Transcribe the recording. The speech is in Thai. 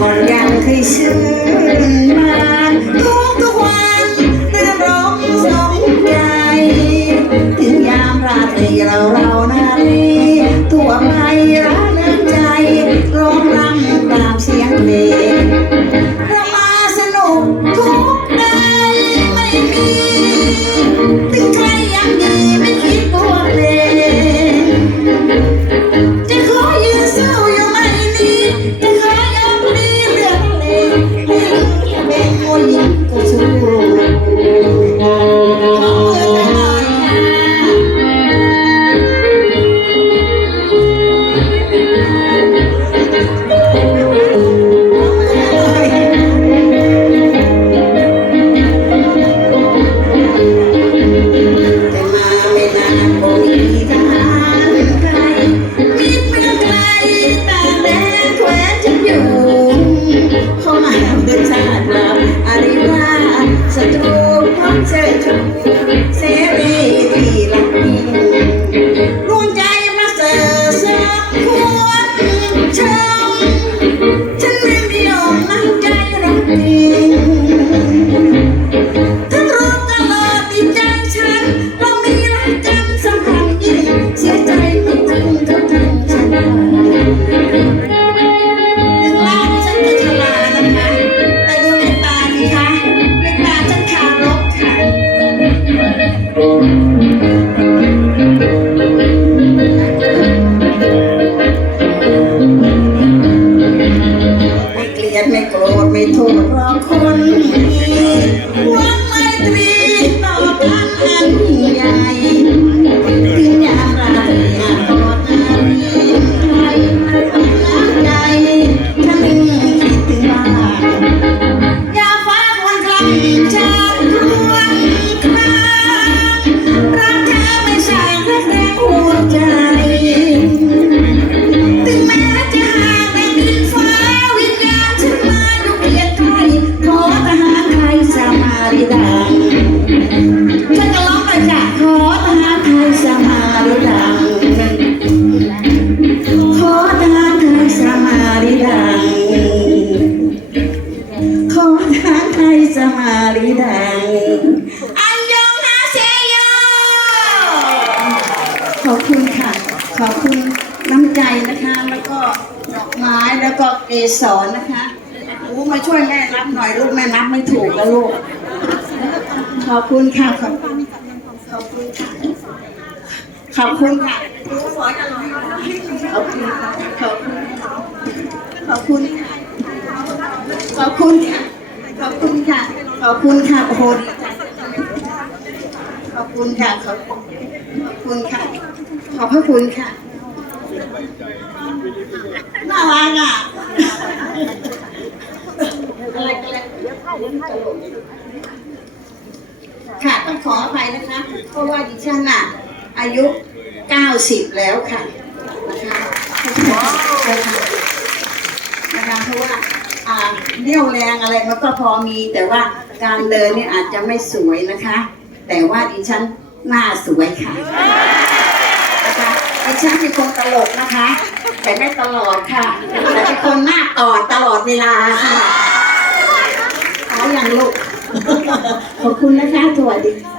ก่อนยังเคยชื่นมาทุกทุกวันเรื่องร้องสงใจถึงยามราตรีเราเรานารี ไม่จริงเท่าทิ้ฉันไปถึงล่างฉันก็ชราะคะแต่ดูในตาดิคะในตาฉันขาวรบค่ะไม่ ใจนะคะแล้วก็ดอกไม้แล้วก็เกสรนะคะอู้มาช่วยแม่รับหน่อยลูกแม่นับไม่ถูกแล้วลูกขอบคุณค่ะขอบคุณขอบคุณค่ะขอบคุณค่ะขอบคุณค่ะขอบคุณขอบคุณค่ะขอบคุณค่ะขอบคุณค่ะขอบคุณค่ะโอ้โหขอบคุณค่ะขอบคุณขอบคุณค่ะขอบพระคุณค่ะ น่ารักอะค่ะต้องขออภัยนะคะ เพราะว่าดิฉันน่ะ อายุ 90 แล้วค่ะนะคะนะคะเพราะว่าเรี่ยวแรงอะไรมันก็พอมี แต่ว่าการเดินเนี่ยอาจจะไม่สวยนะคะ แต่ว่าดิฉันหน้าสวยค่ะ ดิฉันเป็นคนตลกนะคะ แต่ไม่ตลอดค่ะ แต่เป็นคนหน้าตอดตลอดเวลาค่ะเอาอย่างลูกขอบคุณนะคะสวัสดีค่ะ